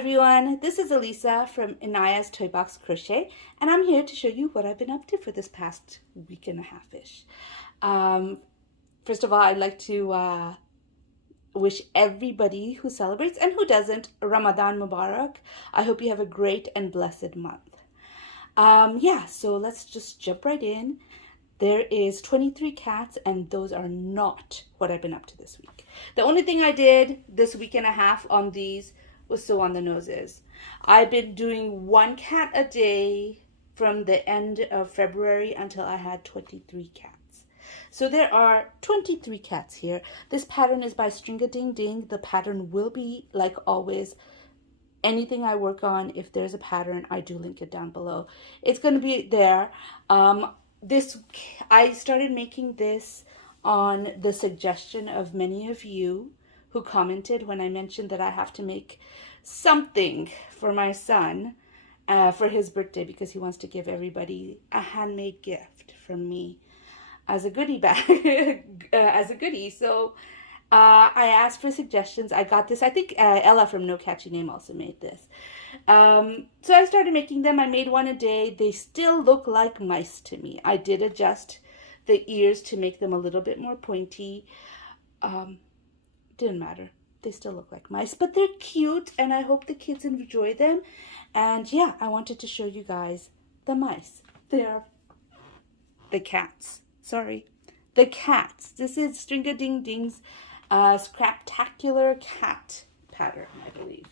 everyone, this is Elisa from Inaya's Toy Box Crochet, and I'm here to show you what I've been up to for this past week and a half-ish. First of all, I'd like to wish everybody who celebrates and who doesn't Ramadan Mubarak. I hope you have a great and blessed month. So let's just jump right in. There is 23 cats, and those are not what I've been up to this week. The only thing I did this week and a half on these was sew on the noses. I've been doing one cat a day from the end of February until I had 23 cats. So there are 23 cats here. This pattern is by String-a-Ding-Ding. The pattern will be, like always, anything I work on, if there's a pattern, I do link it down below. It's going to be there. I started making this on the suggestion of many of you who commented when I mentioned that I have to make something for my son for his birthday because he wants to give everybody a handmade gift from me as a goodie bag, as a goodie. So I asked for suggestions. I got this. I think Ella from No Catchy Name also made this. So I started making them. I made one a day. They still look like mice to me. I did adjust the ears to make them a little bit more pointy. Didn't matter. They still look like mice, but they're cute, and I hope the kids enjoy them. And yeah, I wanted to show you guys the mice. They're the cats. Sorry. The cats. This is String-a-Ding-Ding's Scraptacular Cat pattern, I believe.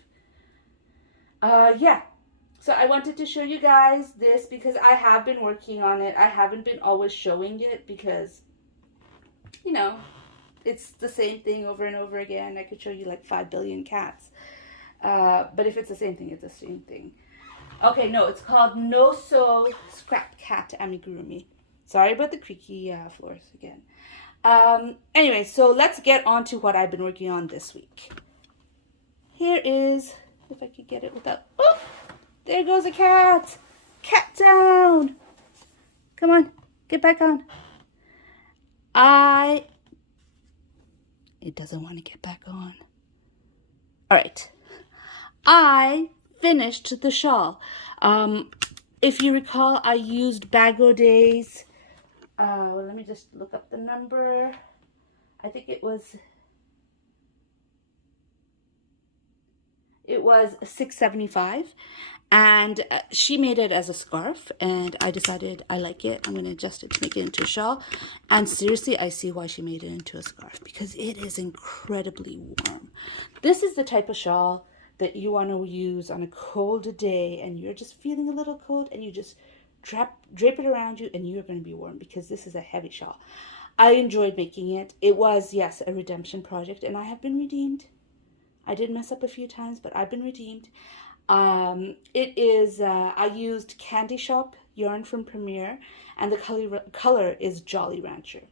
So I wanted to show you guys this because I have been working on it. I haven't been always showing it because, you know, it's the same thing over and over again. I could show you like 5 billion cats. But if it's the same thing, it's the same thing. Okay, no, it's called No Sew Scrap Cat Amigurumi. Sorry about the creaky floors again. Anyway, so let's get on to what I've been working on this week. Here is, if I could get it without, oh, there goes a cat. Cat down. Come on, get back on. It doesn't want to get back on. All right. I finished the shawl. If you recall, I used Bago Days. Well, let me just look up the number. I think it was $6.75, and she made it as a scarf, and I decided I like it. I'm going to adjust it to make it into a shawl, and seriously, I see why she made it into a scarf, because it is incredibly warm. This is the type of shawl that you want to use on a cold day, and you're just feeling a little cold, and you just drape it around you, and you're going to be warm, because this is a heavy shawl. I enjoyed making it. It was, yes, a redemption project, and I have been redeemed. I did mess up a few times, but I've been redeemed. It is, I used Candy Shop yarn from Premier, and the color is Jolly Rancher.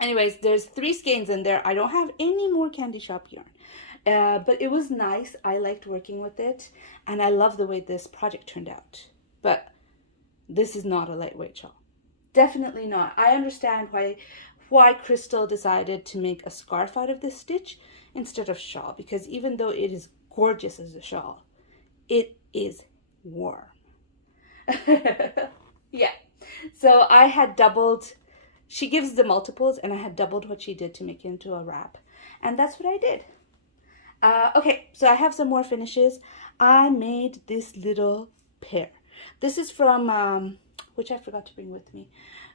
Anyways, there's 3 skeins in there. I don't have any more Candy Shop yarn, but it was nice. I liked working with it, and I love the way this project turned out. But this is not a lightweight shawl. Definitely not. I understand why Crystal decided to make a scarf out of this stitch instead of shawl, because even though it is gorgeous as a shawl, it is warm. Yeah. So I had doubled, she gives the multiples, and I had doubled what she did to make it into a wrap. And that's what I did. Okay, so I have some more finishes. I made this little pair. This is from, which I forgot to bring with me,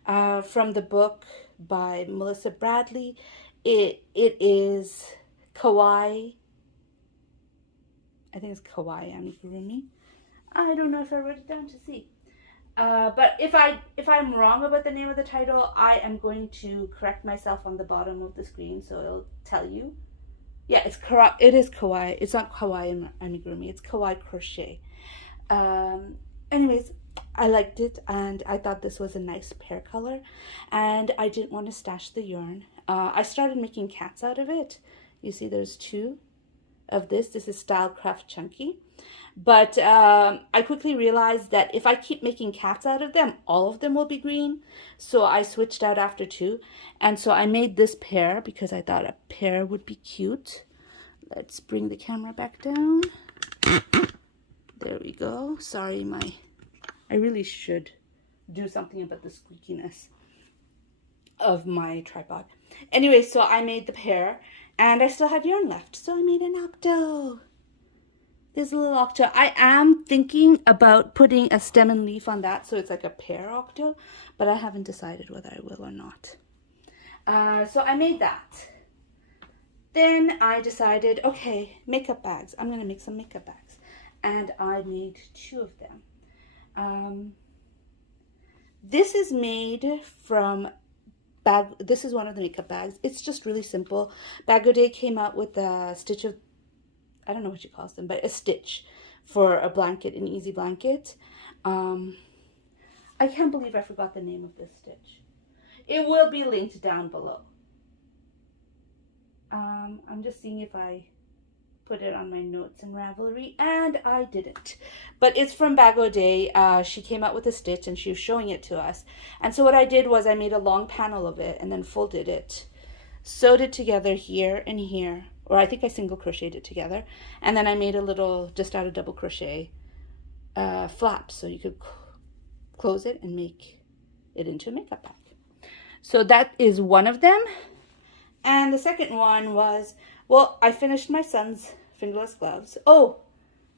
from the book by Melissa Bradley. It is Kawaii. I think it's Kawaii Amigurumi. I don't know if I wrote it down to see. But if I'm wrong about the name of the title, I am going to correct myself on the bottom of the screen, so it'll tell you. Yeah, it is Kawaii. It's not Kawaii Amigurumi. It's Kawaii Crochet. Anyways, I liked it, and I thought this was a nice pear color, and I didn't want to stash the yarn. I started making cats out of it. You see there's 2 of this. This is Stylecraft Chunky. But I quickly realized that if I keep making cats out of them, all of them will be green. So I switched out after 2. And so I made this pair because I thought a pair would be cute. Let's bring the camera back down. There we go. Sorry, I really should do something about the squeakiness of my tripod. Anyway, so I made the pear, and I still had yarn left, so I made an octo. There's a little octo. I am thinking about putting a stem and leaf on that, so it's like a pear octo, but I haven't decided whether I will or not. So I made that. Then I decided, okay, makeup bags. I'm gonna make some makeup bags, and I made 2 of them. This is made from this is one of the makeup bags. It's just really simple. Bag O' Day came out with a stitch of, I don't know what she calls them, but a stitch for a blanket, an easy blanket. I can't believe I forgot the name of this stitch. It will be linked down below. I'm just seeing if I put it on my notes in Ravelry, and I didn't. But it's from Bag O' Day. She came out with a stitch and she was showing it to us. And so what I did was I made a long panel of it and then folded it, sewed it together here and here, or I think I single crocheted it together, and then I made a little, just out of double crochet, flap, so you could close it and make it into a makeup bag. So that is one of them. And the second one was, well, I finished my son's fingerless gloves. Oh,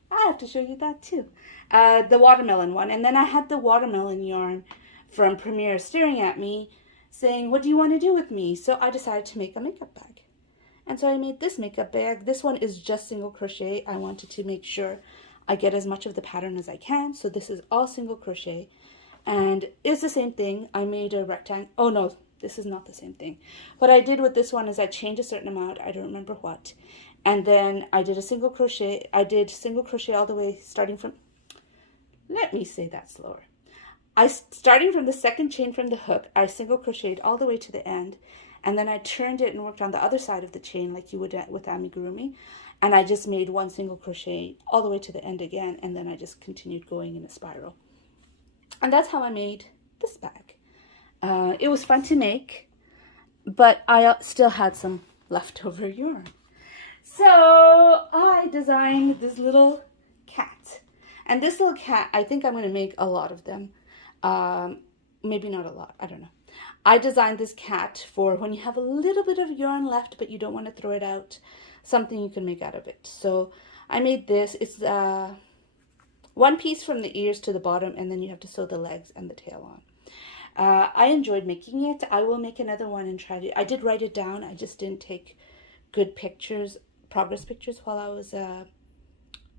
I have to show you that too. The watermelon one. And then I had the watermelon yarn from Premier staring at me saying, what do you want to do with me? So I decided to make a makeup bag. And so I made this makeup bag. This one is just single crochet. I wanted to make sure I get as much of the pattern as I can. So this is all single crochet. And it's the same thing. I made a rectangle. Oh no, this is not the same thing. What I did with this one is I changed a certain amount. I don't remember what. And then I did a single crochet. I did single crochet all the way starting from, let me say that slower. Starting from the second chain from the hook, I single crocheted all the way to the end. And then I turned it and worked on the other side of the chain like you would with amigurumi. And I just made one single crochet all the way to the end again. And then I just continued going in a spiral. And that's how I made this bag. It was fun to make, but I still had some leftover yarn. So I designed this little cat. And this little cat, I think I'm going to make a lot of them. Maybe not a lot, I don't know. I designed this cat for when you have a little bit of yarn left, but you don't want to throw it out, something you can make out of it. So I made this. It's one piece from the ears to the bottom, and then you have to sew the legs and the tail on. I enjoyed making it. I will make another one and try to, I did write it down. I just didn't take good pictures, progress pictures while I was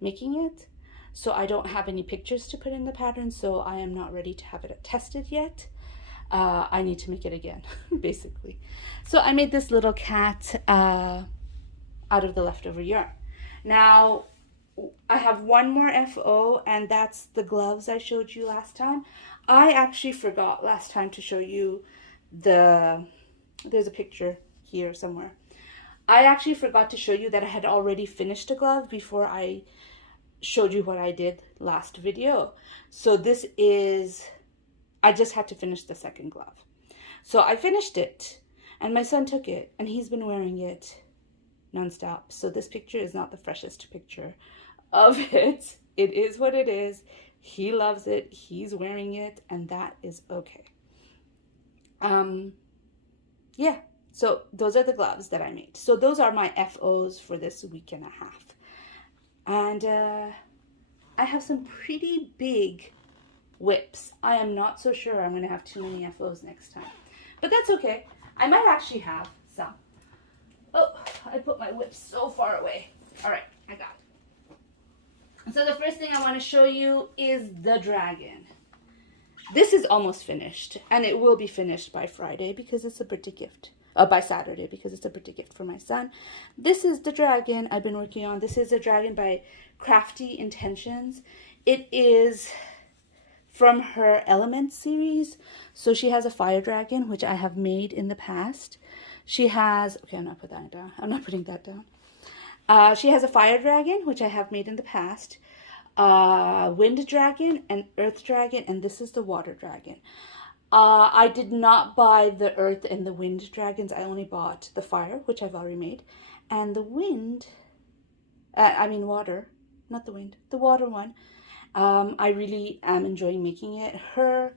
making it. So I don't have any pictures to put in the pattern, so I am not ready to have it tested yet. I need to make it again, basically. So I made this little cat out of the leftover yarn. Now, I have one more FO, and that's the gloves I showed you last time. I actually forgot last time to show you there's a picture here somewhere. I actually forgot to show you that I had already finished a glove before I showed you what I did last video. So this is, I just had to finish the second glove. So I finished it, and my son took it, and he's been wearing it nonstop. So this picture is not the freshest picture of it. It is what it is. He loves it. He's wearing it, and that is okay. Yeah, so those are the gloves that I made. So those are my FOs for this week and a half. And I have some pretty big whips. I am not so sure I'm going to have too many FOs next time. But that's okay. I might actually have some. Oh, I put my whip so far away. All right, I got it. So the first thing I want to show you is the dragon. This is almost finished, and it will be finished by Friday because it's a birthday gift. By Saturday because it's a birthday gift for my son. This is the dragon I've been working on. This is a dragon by Crafty Intentions. It is from her Elements series. So she has a fire dragon, which I have made in the past. She has, okay, I'm not putting that down. I'm not putting that down. She has a fire dragon, which I have made in the past. Wind dragon and earth dragon, and this is the water dragon. I did not buy the earth and the wind dragons. I only bought the fire, which I've already made, and the wind, water. not the wind, the water one. I really am enjoying making it. Her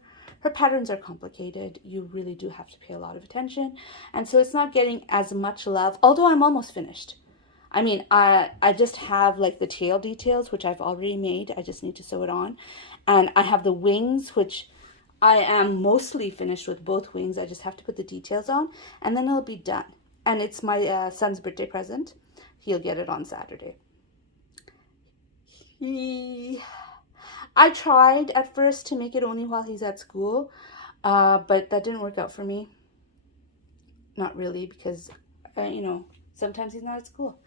patterns are complicated. You really do have to pay a lot of attention. And so it's not getting as much love, although I'm almost finished. I mean, I just have like the tail details, which I've already made. I just need to sew it on. And I have the wings, which I am mostly finished with both wings. I just have to put the details on, and then it'll be done. And it's my son's birthday present. He'll get it on Saturday. I tried at first to make it only while he's at school, but that didn't work out for me. Not really, because, you know, sometimes he's not at school.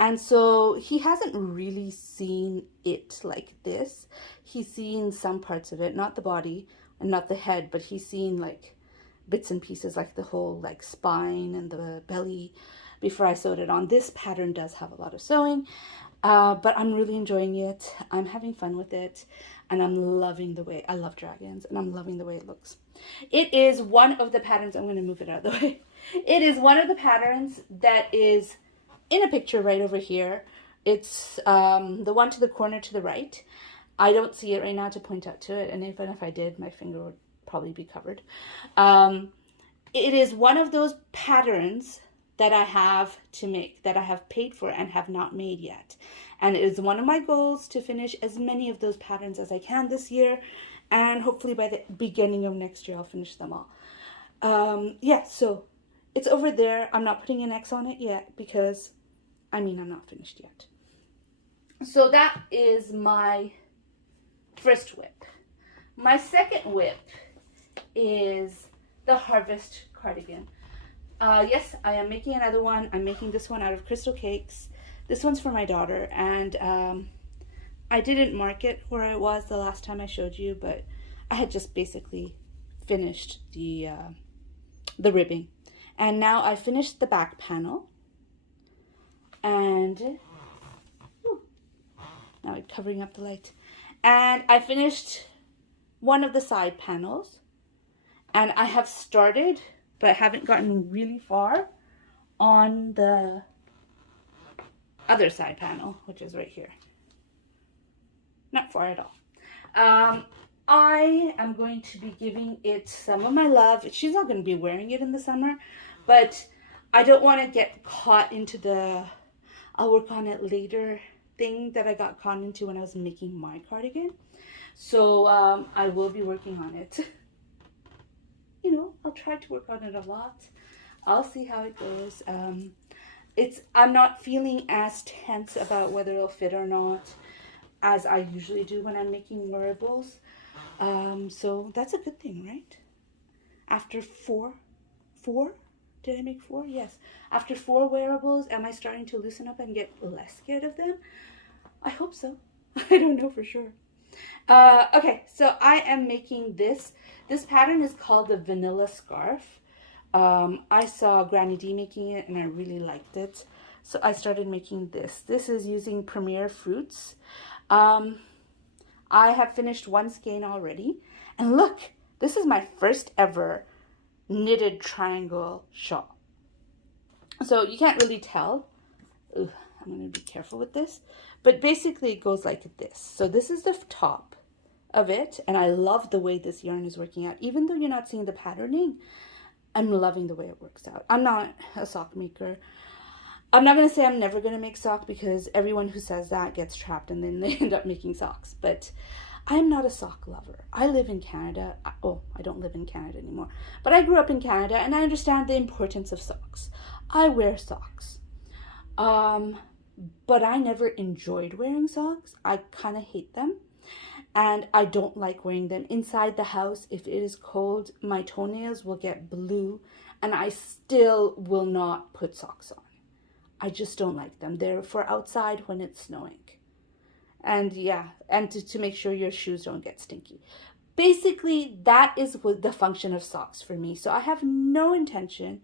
And so he hasn't really seen it like this. He's seen some parts of it, not the body and not the head, but he's seen like bits and pieces, like the whole like spine and the belly before I sewed it on. This pattern does have a lot of sewing, but I'm really enjoying it. I'm having fun with it, and I'm loving the way, I love dragons, and I'm loving the way it looks. It is one of the patterns, I'm going to move it out of the way. It is one of the patterns that is in a picture right over here. It's the one to the corner to the right. I don't see it right now to point out to it, and even if I did, my finger would probably be covered. It is one of those patterns that I have to make, that I have paid for and have not made yet. And it is one of my goals to finish as many of those patterns as I can this year, and hopefully by the beginning of next year I'll finish them all. Yeah, so it's over there. I'm not putting an X on it yet because, I mean, I'm not finished yet. So that is my first whip. My second whip is the Harvest cardigan. Yes, I am making another one. I'm making this one out of crystal cakes. This one's for my daughter, and I didn't mark it where it was the last time I showed you, but I had just basically finished the ribbing. And now I finished the back panel, and now I'm covering up the light. And I finished one of the side panels, and I have started, but haven't gotten really far on the other side panel, which is right here. Not far at all. I am going to be giving it some of my love. She's not going to be wearing it in the summer, but I don't want to get caught into the I'll work on it later thing that I got caught into when I was making my cardigan. So I will be working on it. You know, I'll try to work on it a lot. I'll see how it goes. I'm not feeling as tense about whether it'll fit or not as I usually do when I'm making wearables. So that's a good thing, right? After four? Did I make 4? Yes. After 4 wearables, am I starting to loosen up and get less scared of them? I hope so. I don't know for sure. Okay, so I am making this. This pattern is called the Vanilla Scarf. I saw Granny D making it, and I really liked it. So I started making this. This is using Premier Fruits. I have finished one skein already. And look, this is my first ever knitted triangle shawl. So you can't really tell. Ooh, I'm going to be careful with this. But basically it goes like this. So this is the top of it. And I love the way this yarn is working out. Even though you're not seeing the patterning, I'm loving the way it works out. I'm not a sock maker. I'm not going to say I'm never going to make sock, because everyone who says that gets trapped and then they end up making socks. But I'm not a sock lover. I live in Canada. Oh, I don't live in Canada anymore. But I grew up in Canada, and I understand the importance of socks. I wear socks. But I never enjoyed wearing socks. I kind of hate them. And I don't like wearing them inside the house. If it is cold, my toenails will get blue, and I still will not put socks on. I just don't like them. They're for outside when it's snowing. And yeah, and to make sure your shoes don't get stinky. Basically, that is what the function of socks for me. So I have no intention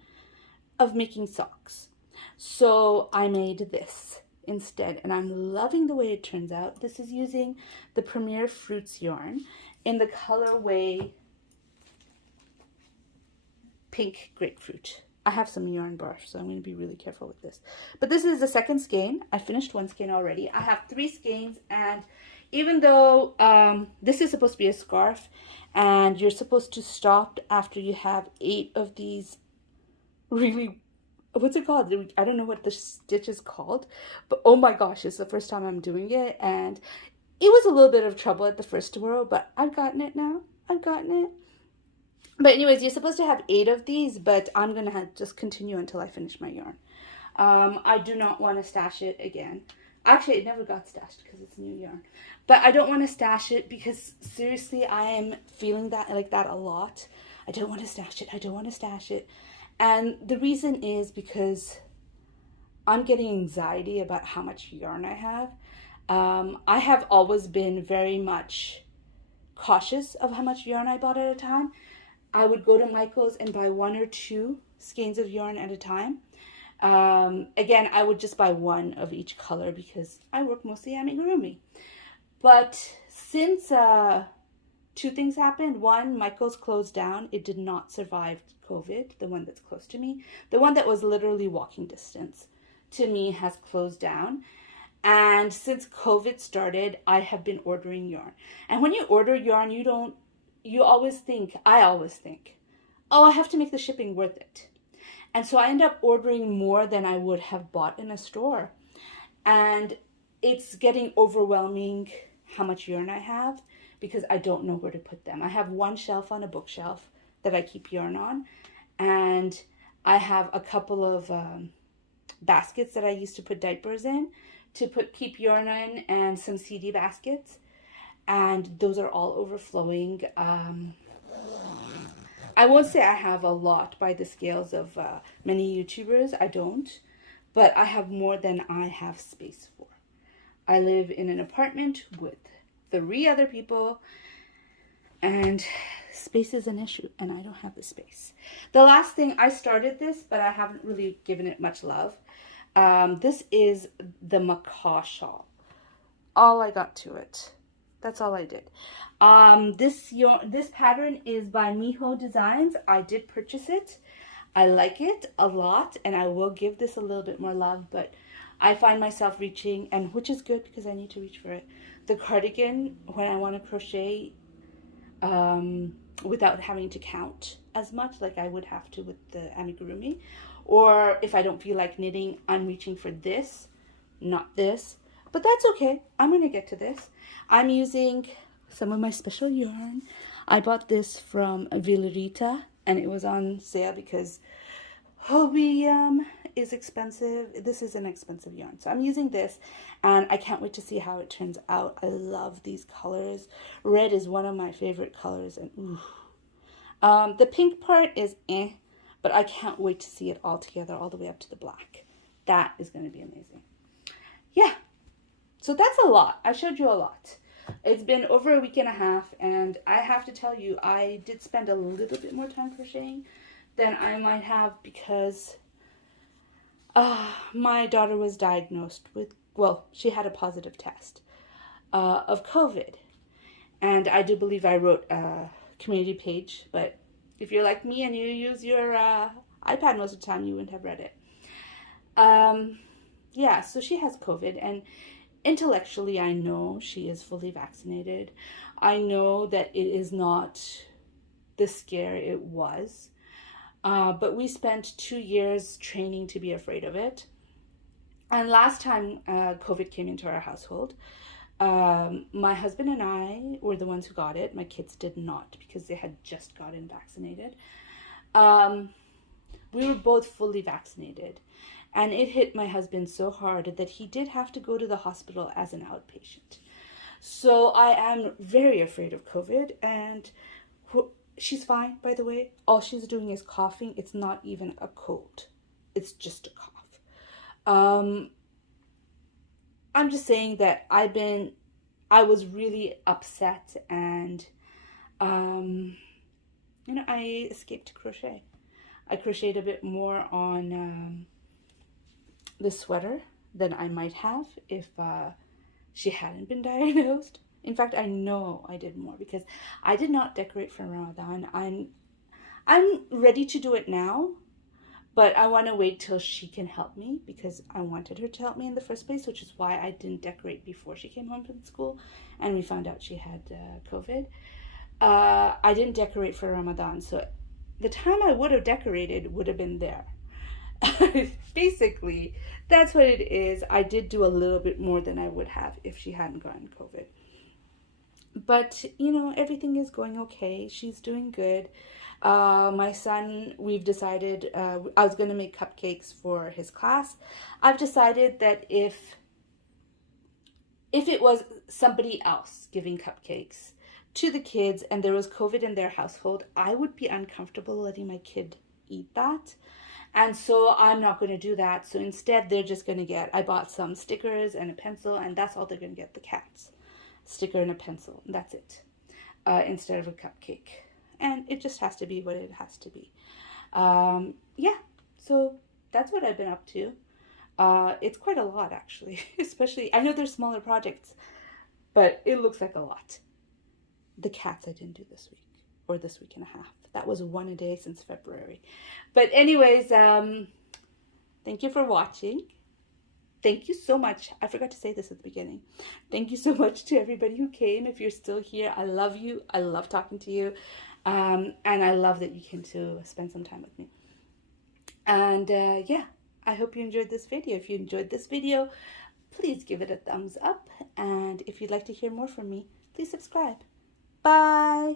of making socks. So I made this instead, and I'm loving the way it turns out. This is using the Premier Fruits yarn in the colorway Pink Grapefruit. I have some yarn brush, so I'm going to be really careful with this. But this is the second skein. I finished one skein already. I have 3 skeins, and even though this is supposed to be a scarf, and you're supposed to stop after you have 8 of these really, what's it called? I don't know what the stitch is called, but oh my gosh, it's the first time I'm doing it, and it was a little bit of trouble at the first whirl, but I've gotten it now. I've gotten it. But anyways, you're supposed to have 8 of these, but I'm going to just continue until I finish my yarn. I do not want to stash it again. Actually, it never got stashed because it's new yarn. But I don't want to stash it because, seriously, I am feeling that like that a lot. I don't want to stash it. I don't want to stash it. And the reason is because I'm getting anxiety about how much yarn I have. I have always been very much cautious of how much yarn I bought at a time. I would go to Michael's and buy 1 or 2 skeins of yarn at a time. Again, I would just buy 1 of each color because I work mostly amigurumi. But since 2 things happened. 1, Michael's closed down. It did not survive COVID, the one that's close to me. The one that was literally walking distance to me has closed down. And since COVID started, I have been ordering yarn. And when you order yarn, I always think, oh, I have to make the shipping worth it. And so I end up ordering more than I would have bought in a store. And it's getting overwhelming how much yarn I have because I don't know where to put them. I have 1 shelf on a bookshelf that I keep yarn on. And I have a couple of baskets that I used to put diapers in to keep yarn in, and some CD baskets. And those are all overflowing. I won't say I have a lot by the scales of many YouTubers. I don't. But I have more than I have space for. I live in an apartment with 3 other people. And space is an issue. And I don't have the space. The last thing, I started this, but I haven't really given it much love. This is the macaw shawl. All I got to it. That's all I did. This pattern is by Miho Designs. I did purchase it. I like it a lot, and I will give this a little bit more love, but I find myself reaching, and which is good because I need to reach for it, the cardigan when I want to crochet without having to count as much like I would have to with the amigurumi. Or if I don't feel like knitting, I'm reaching for this, not this. But that's okay. I'm going to get to this. I'm using some of my special yarn. I bought this from Villarita, and it was on sale because Hobie is expensive. This is an expensive yarn. So I'm using this, and I can't wait to see how it turns out. I love these colors. Red is one of my favorite colors. And ooh. The pink part is but I can't wait to see it all together all the way up to the black. That is going to be amazing. Yeah. So that's a lot. I showed you a lot. It's been over a week and a half, and I have to tell you, I did spend a little bit more time crocheting than I might have because my daughter was diagnosed with, well, she had a positive test of COVID. And I do believe I wrote a community page, but if you're like me and you use your iPad most of the time, you wouldn't have read it. Yeah, so she has COVID, and intellectually, I know she is fully vaccinated. I know that it is not the scare it was. But we spent 2 years training to be afraid of it. And last time COVID came into our household, my husband and I were the ones who got it. My kids did not because they had just gotten vaccinated. We were both fully vaccinated. And it hit my husband so hard that he did have to go to the hospital as an outpatient. So I am very afraid of COVID. And she's fine, by the way. All she's doing is coughing. It's not even a cold. It's just a cough. I'm just saying that I was really upset, and, I escaped to crochet. I crocheted a bit more on the sweater than I might have if she hadn't been diagnosed. In fact, I know I did more because I did not decorate for Ramadan. I'm ready to do it now, But I want to wait till she can help me because I wanted her to help me in the first place, which is why I didn't decorate before she came home from school and we found out she had COVID. I didn't decorate for Ramadan, so the time I would have decorated would have been there. Basically, that's what it is. I did do a little bit more than I would have if she hadn't gotten COVID. But, you know, everything is going okay. She's doing good. My son, we've decided, I was going to make cupcakes for his class. I've decided that if it was somebody else giving cupcakes to the kids and there was COVID in their household, I would be uncomfortable letting my kid eat that. And so I'm not going to do that. So instead, they're just going to get, I bought some stickers and a pencil, and that's all they're going to get, the cats. Sticker and a pencil, and that's it. Instead of a cupcake. And it just has to be what it has to be. Yeah, so that's what I've been up to. It's quite a lot, actually. Especially, I know there's smaller projects, but it looks like a lot. The cats I didn't do this week, or this week and a half. That was one a day since February. But anyways, thank you for watching. Thank you so much. I forgot to say this at the beginning. Thank you so much to everybody who came. If you're still here, I love you. I love talking to you. And I love that you came to spend some time with me. And yeah, I hope you enjoyed this video. If you enjoyed this video, please give it a thumbs up. And if you'd like to hear more from me, please subscribe. Bye.